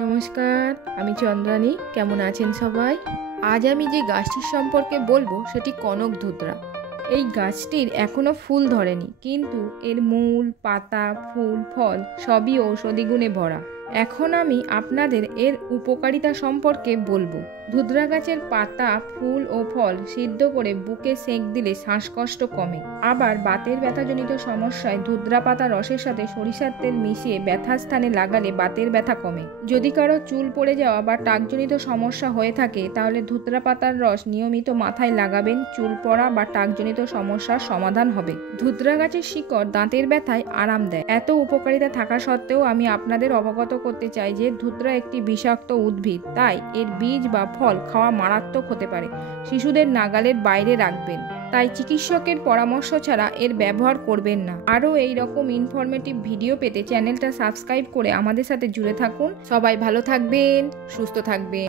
নমস্কার, আমি চন্দ্রানী। কেমন আছেন সবাই? আজ আমি যে গাছটির সম্পর্কে বলবো সেটি কনকধুতরা। এই গাছটির এখনো ফুল ধরেনি, কিন্তু এর মূল, পাতা, ফুল, ফল সবই ঔষধি গুণে ভরা। এখন আমি আপনাদের এর উপকারিতা সম্পর্কে বলবো। ধুতরা গাছের পাতা, ফুল ও ফল সিদ্ধ করে বুকে সেঁক দিলে শ্বাসকষ্ট কমে। আবার বাতের ব্যথাজনিত সমস্যায় ধুতরা পাতা রসের সাথে সরিষার তেল মিশিয়ে ব্যথার স্থানে লাগালে বাতের ব্যথা কমে। যদি কারো চুল পড়ে যাওয়া বা টাকজনিত সমস্যা হয়ে থাকে, তাহলে ধুতরা পাতার রস নিয়মিত মাথায় লাগাবেন। চুল পড়া বা টাকজনিত সমস্যার সমাধান হবে। ধুতরা গাছের শিকড় দাঁতের ব্যথায় আরাম দেয়। এত উপকারিতা থাকা সত্ত্বেও আমি আপনাদের অবগত করতে চাই যে ধুতরা একটি বিষাক্ত উদ্ভিদ, তাই এর বীজ বা ফল খাওয়া মারাত্মক হতে পারে। শিশুদের নাগালের বাইরে রাখবেন। তাই চিকিৎসকের পরামর্শ ছাড়া এর ব্যবহার করবেন না। আরও এই রকম ইনফরমেটিভ ভিডিও পেতে চ্যানেলটা সাবস্ক্রাইব করে আমাদের সাথে জুড়ে থাকুন। সবাই ভালো থাকবেন, সুস্থ থাকবেন।